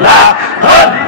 la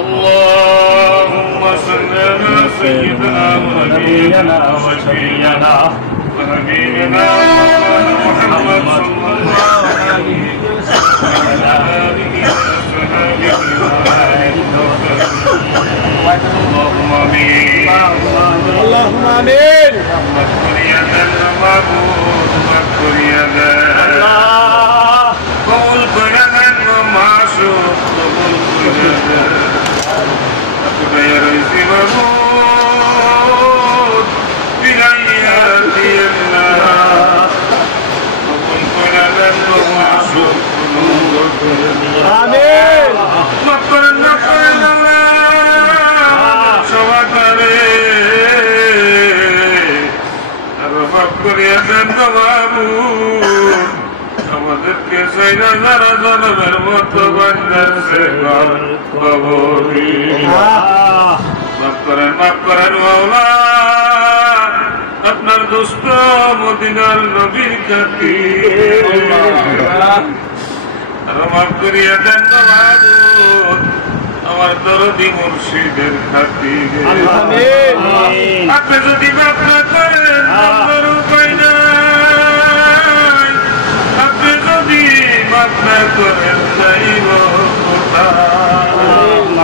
اللهم صل على سيدنا ونبينا وشفيعنا وحبيبنا محمد صلى الله عليه وعلى آله وصحبه اللهم آمين اللهم آمين واذكر يدا المعبود واذكر يدا الله وملك يدا ومعشوق وملك يدا غير الموت بغيات الله وملك يدا ومعشوق آمين مقر شواتري فكر يا زند معبود আমাদেরকে সাইরা যারা জনমের মতো বান্দার সে কবরি মাফ করেন মাওলা আপনার দোস্ত মদিনার নবীর খাতির আর মাফ করিয়া দেন মাবুদ আমার দরদি মুর্শিদের খাতিরে আমিন আপনি যদি মাফ না করেন আমার উপায় নাই আপনি যদি মাফ না করেন যাইব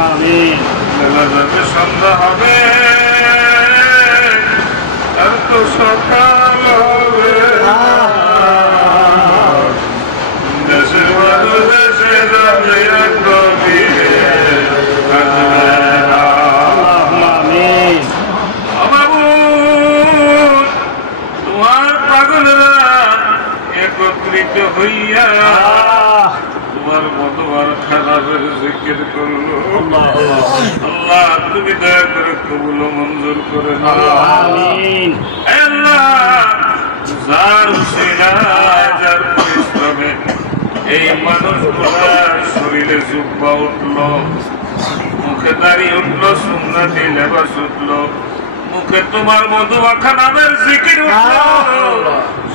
আমিন বেলা যাবে সন্ধ্যা হবে আর তো সকাল হবে দেশের মানুষ দেশে যাবে এক গভীরে তোমার পাগলরা একত্রিত হইয়া তোমার মতবার খারাপের জিকির করলো আল্লাহ তুমি দয়া করে কবুল মঞ্জুর করে আমিন আল্লাহ যার উসিলায় যার পরিশ্রমে এই মানুষগুলার শরীরে জুব্বা উঠলো মুখে দাঁড়িয়ে উঠলো সুন্নতি লেবাস উঠলো মুখে তোমার মধুমাখা নামের জিকির উঠলো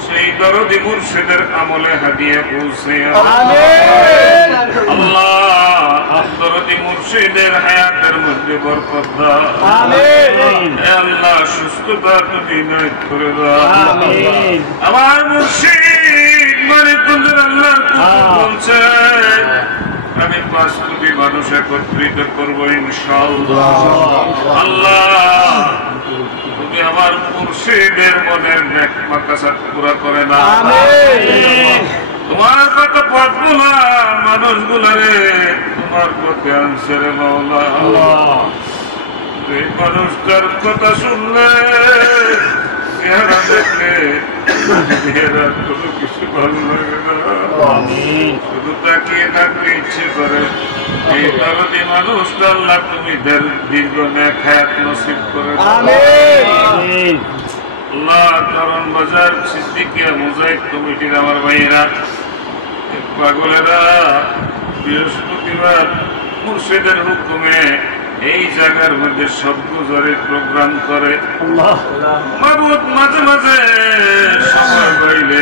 সেই দরদি মুর্শিদের আমলে হাদিয়া পৌঁছে আমিন আল্লাহ দরদি মুর্শিদের হায়াতের মধ্যে বরকত দাও আমিন হে আল্লাহ সুস্থতা তুমি নাইত করে দাও আমিন আমার মুর্শিদ মানিকগঞ্জের আল্লাহর কুতুব বলছে আমি 5 কোটি মানুষ একত্রিত করবো ইনশাআল্লাহ আল্লাহ তুমি আমার মুর্শিদের মনের নেক মাকাসাত পুরা করে না আমিন তোমার কত পথগুলা মানুষগুলারে তোমার পথে আনছে রে মাওলা এই মানুষটার কথা শুনলে চেহারা দেখলে চেহারা কোনো কিছু ভালো লাগে না শুধু তাকিয়ে থাকতে ইচ্ছে করে এই দরদি মানুষটা আল্লাহ তুমি দীর্ঘ নেক হায়াত নসিব করে আমিন আল্লাহ কারণ বাজার সিদ্দিকিয়া মোজাইক কমিটির আমার ভাইয়েরা পাগলেরা বৃহস্পতিবার মুর্শিদের হুকুমে এই জায়গার মধ্যে সব গুজারি প্রোগ্রাম করে আল্লাহ মাবুদ মাঝে মাঝে সময় পাইলে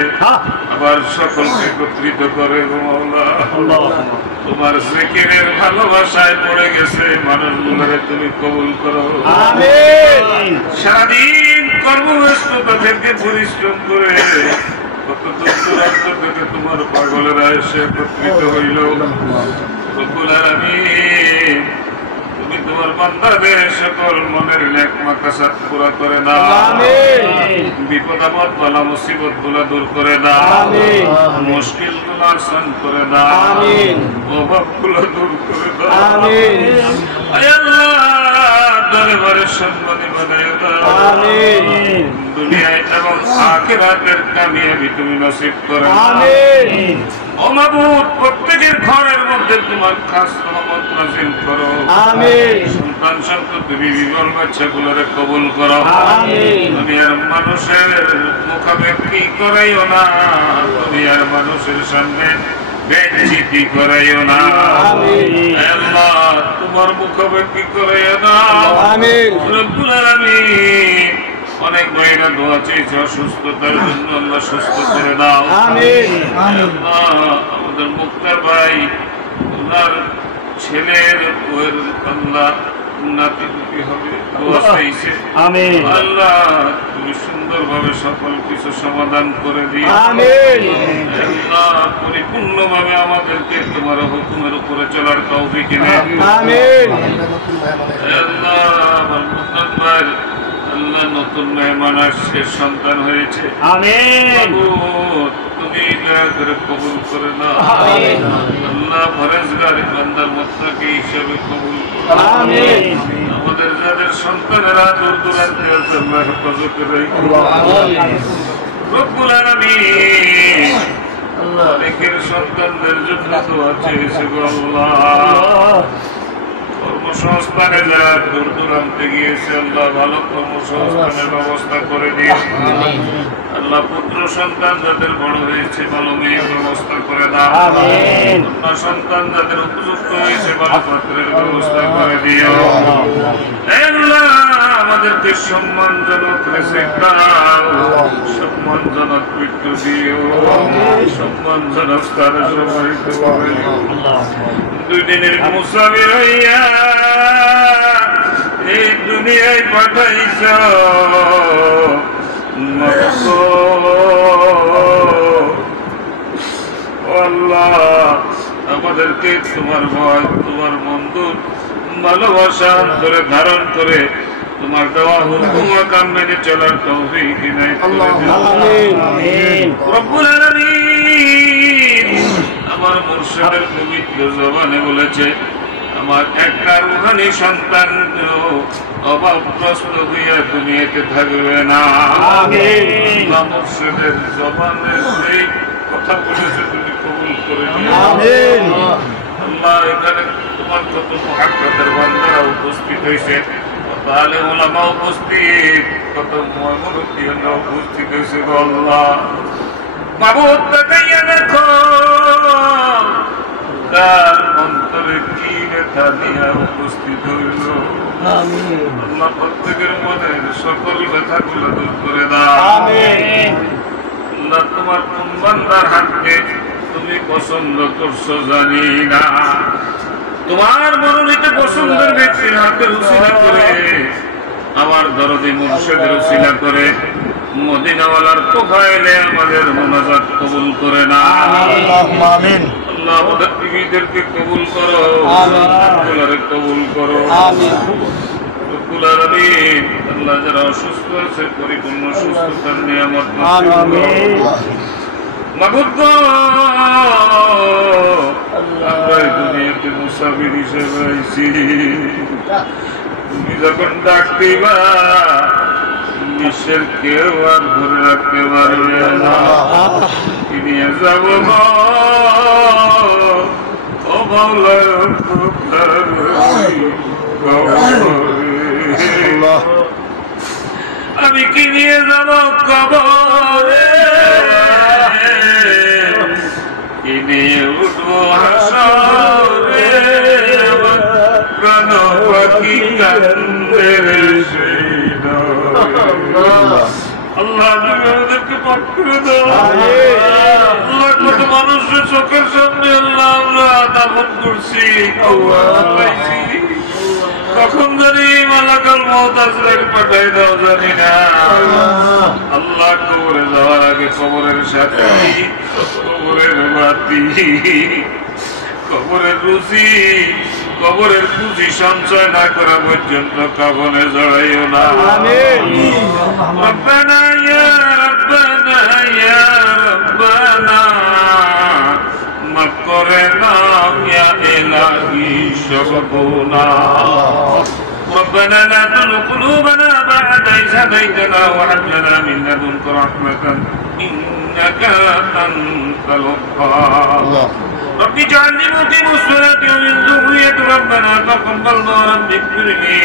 আবার সকলকে একত্রিত করে গো মাওলা আল্লাহ তোমার জিকিরের ভালোবাসায় পড়ে গেছে মানুষগুলোরে তুমি কবুল করো আমিন সারাদিন কর্মব্যস্ততা থেকে পরিশ্রম করে কত দূর দূরান্ত থেকে তোমার পাগলেরা এসে একত্রিত হইল রব্বুল আলামিন তুমি তোমার বান্দাদের সকল মনের নেক মাকাসাত পুরা করে দাও আমিন বিপদ আপদ বালা মুসিবত গুলা দূর করে দাও আমিন মুশকিল গুলা আসান করে দাও আমিন অভাব গুলা দূর করে দাও আমিন আয় আল্লাহ দরবারে সম্মানী বানায় দাও আমিন দুনিয়ায় এবং আখিরাতের কামিয়াবি তুমি নসিব করো আমিন ও মাবুদ প্রত্যেকের ঘরের মধ্যে তোমার খাস রহমত নাযিল করো আমিন সন্তান সন্ততি বিবল বাচ্চাগুলোরে কবুল করো আমিন দুনিয়ার মানুষের মুখাপেক্ষি করাইও না দুনিয়ার মানুষের সামনে বেজ্জিতি করাইও না আমিন আল্লাহ তোমার মুখাপেক্ষি করাইও না আমিন রব্বুল আলামিন অনেক ভাইরা দোয়া চেয়েছে অসুস্থতার জন্য আল্লাহ সুস্থ করে দাও আমিন আল্লাহ আমাদের মুক্তার ভাই ওনার ছেলের ওর আল্লাহ নাতি দুটি হবে দোয়া চাইছে আমিন আল্লাহ তুমি সুন্দরভাবে সকল কিছু সমাধান করে দিও আমিন আল্লাহ পরিপূর্ণভাবে আমাদেরকে তোমার হুকুমের উপরে চলার তৌফিক এনে দিও আমিন আল্লাহ আমার মুক্তার ভাই আল্লাহ নতুন মেহমান আসছে সন্তান হয়েছে আমিন তুমি দয়া করে কবুল করে নাও আল্লাহ ফরেজগার বান্দার মুত্তাকি হিসেবে কবুল করো আমিন আমাদের যাদের সন্তানেরা দূর দূরান্তে আছে আল্লাহ হেফাজতে রেখো রব্বুল আলামিন অনেকের সন্তানদের জন্য দোয়া চেয়েছে গো আল্লাহ কর্মসংস্থানে যারা দূর দূরান্তে গিয়েছে আল্লাহ ভালো কর্মসংস্থানের ব্যবস্থা করে দিও আল্লাহ পুত্র সন্তান যাদের বড় হয়েছে ভালো মেয়ের ব্যবস্থা করে দাও কন্যা সন্তান যাদের উপযুক্ত হয়েছে ভালো পাত্রের ব্যবস্থা করে দিও আল্লাহ আমাদেরকে সম্মানজনক রিজিক দাও সম্মানজনক মৃত্যু দিও সম্মানজনক স্থানে সমাহিত করে দুই দিনের মুসাফির হইয়া এই দুনিয়ায় পাঠাইছ আল্লাহ আমাদেরকে তোমার ভয় তোমার বন্ধুর ভালোবাসা করে ধারণ করে তোমার দেওয়া হুকুম কাম মেনে চলার তৌফিক ইনায়াত করে দিও আমিন রব্বুল আলামিন আমার মুর্শিদের পবিত্র জবানে বলেছে আমার একটা রূহানি সন্তান অভাবগ্রস্ত হইয়া দুনিয়াতে থাকবে না আমিন মুর্শিদের জবানে সেই কথা বলেছে তুমি কবুল করে দিও আমিন আল্লাহ এখানে তোমার কত মুহাক্কাতের বান্দারা উপস্থিত হয়েছে কত আলেম ওলামা উপস্থিত কত মুরব্বিয়ানরা উপস্থিত হয়েছে গো আল্লাহ মাবুদ তাকাইয়া দেখো তার অন্তরে কি ব্যথা নিয়ে উপস্থিত হইল আল্লাহ প্রত্যেকের মনের সকল ব্যথাগুলো দূর করে দাও আমিন আল্লাহ তোমার কোন বান্দার হাতকে তুমি পছন্দ করছো জানি না তোমার মনোনীত পছন্দের ব্যক্তির হাতের উসিলা করে আমার দরদি মুর্শিদের উসিলা করে মদিনাওয়ালার প্রোফাইলে আমাদের মুনাজাত কবুল করে না আমিন আল্লাহ আমাদের টিভিদেরকে কবুল করো আল্লাহরে কবুল করো রব্বুল আলামিন আল্লাহ যারা অসুস্থ আছে পরিপূর্ণ সুস্থতার নিয়ামত নসিব করো মাবুদ গো আমরা এই দুনিয়াতে মুসাফির হিসেবে আইছি তুমি যখন ডাক দিবা বিশ্বের কেউ আর ধরে রাখতে পারবে না কি নিয়ে যাব ও মাওলা আমি কি নিয়ে যাব কবরে কি নিয়ে উঠবো হাসরে প্রাণ কি কান্দে রে সেই আল্লাহ তুমি আমাদেরকে মাফ করে দাও। আল্লাহ কত মানুষের চোখের সামনে আল্লাহ আমরা দাফন করছি, কখন জানি মালাকাল মওত আজরাইল পাঠাই দাও জানি না। আল্লাহ কবরে যাওয়ার আগে কবরের সাথে কবরের বাতি কবরের রুচি কবরের পুঁজি সঞ্চয় না করা পর্যন্ত কবরে জড়াইও না। রব্বানা ইয়া রব্বানা ইয়া রব্বানা মাফ করে নাও ইয়া ইলাহি সব গুনাহ। ربنا لا تزغ قلوبنا بعد إذ هديتنا وهب لنا من لدنك رحمة إنك أنت الوهاب. رب اجعلني مقيم الصلاة ومن ذريتي ربنا تقبل رب اغفر لي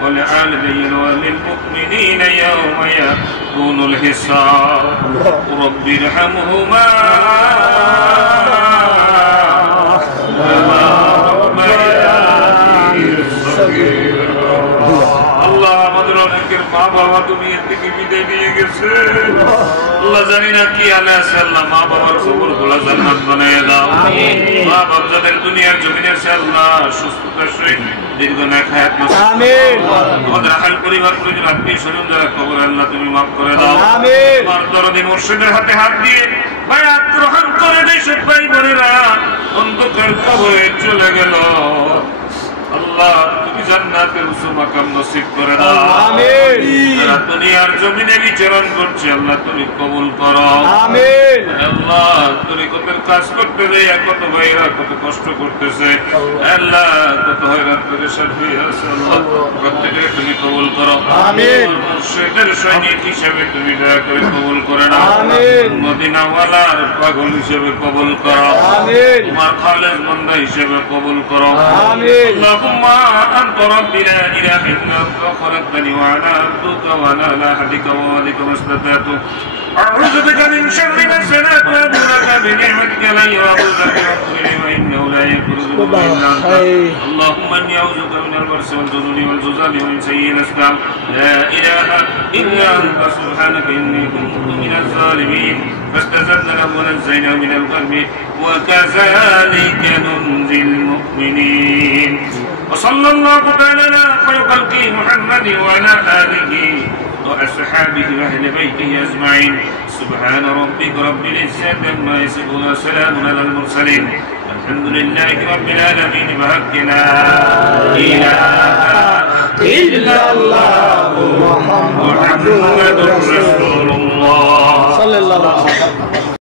وللوالدين وللمؤمنين يوم يقوم الحساب. رب ارحمهما كما ربياني صغيرا. আল্লাহ আমাদের অনেকের মা বাবা দুনিয়া থেকে বিদায় নিয়ে গেছে, আল্লাহ জানি না কি হালে আছে, আল্লাহ মা বাবার কবর গুলা জান্নাত বানায় দাও। মা বাবা যাদের দুনিয়ার জমিনে আছে আল্লাহ সুস্থতার সহিত দীর্ঘ নেক হায়াত নসিব করো। আমাদের আহল পরিবার পরিজন আত্মীয় স্বজন যারা কবর আল্লাহ তুমি মাফ করে দাও। তোমার দরদি মুর্শিদের হাতে হাত দিয়ে বায়াত গ্রহণ করে যেসব ভাই বোনেরা অন্ধকার কবরে চলে গেল আল্লাহ তুমি জান্নাতের উঁচু মাকাম নসিব করে দাও। আমিন। যারা দুনিয়ার জমিনে বিচরণ করছে আল্লাহ তুমি কবুল করো। আমিন। আল্লাহ তরিকতের কাজ করতে যাইয়া কত ভাইরা কত কষ্ট করতেছে আল্লাহ, কত হয়রান পেরেশান হয়ে আছে আল্লাহ প্রত্যেকে তুমি কবুল করো। আমিন। মুর্শিদের সৈনিক হিসেবে তুমি দয়া করে কবুল করে নাও। আমিন। মদিনাওয়ালার পাগল হিসেবে কবুল করো। আমিন। তোমার খালেস বান্দা হিসেবে কবুল করো। আমিন। اللهم أنت ربي لا إله إلا أنت خلقتني وأنا عبدك وأنا على عهدك ووعدك ما استطعت أعوذ بك من شر ما صنعت وأبوء لك بنعمتك علي وأبوء لك بذنبي وإنه لا يغفر الذنوب إلا أنت. اللهم إني أعوذ بك من البرص والجنون والجذام ومن سيء الأسقام لا إله إلا أنت سبحانك إني كنت من الظالمين فاستجبنا له ونجيناه من الغم وكذلك ننجي المؤمنين. وصلى الله تعالى على خير خلقه محمد وعلى آله وأصحابه وأهل بيته أجمعين. سبحان ربك رب العزة عما يصفون وسلام على المرسلين الحمد لله رب العالمين. بحق لا إله إلا الله محمد رسول الله صلى الله عليه وسلم.